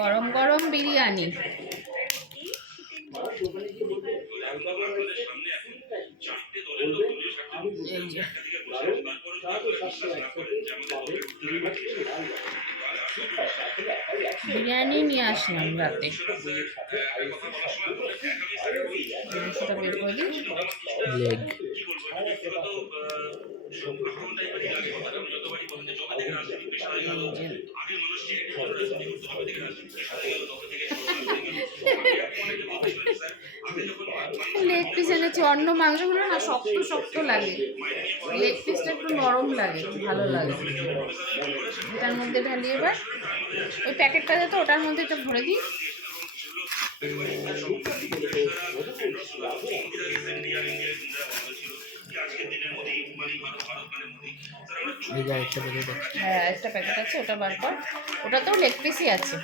গরম গরম বিরিয়ানি। বিরিয়ানি নিয়ে আসলাম রাতে, মাংসটা বের করে দিই। লেগ লেগ পিস এনেছি। অন্য মাংসগুলো না শক্ত শক্ত লাগে, লেগ পিসটা একটু নরম লাগে, ভালো লাগে। এটার মধ্যে ঢালি এবার। ওই প্যাকেটটা যেত ওটার মধ্যে এটা ভরে দিই। হ্যাঁ, একটা প্যাকেট আছে, ওটা বার কর। ওটাতেও লেগ পিসই আছে।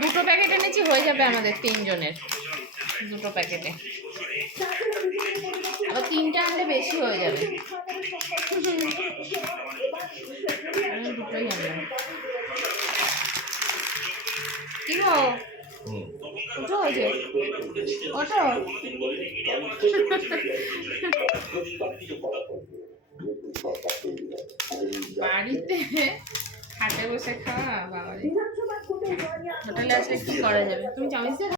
দুটো প্যাকেট এনেছি, হয়ে যাবে আমাদের 3 জনের দুটো প্যাকেটে। আবার 3টা আনলে বেশি হয়ে যাবে। আমি দুটোই আনলাম। কি গো, ওঠো যে, ওঠো। বাড়িতে খাটে বসে খাওয়া বাবা, হোটেলে আসলে কি করা যাবে? তুমি চামিচ দিয়ে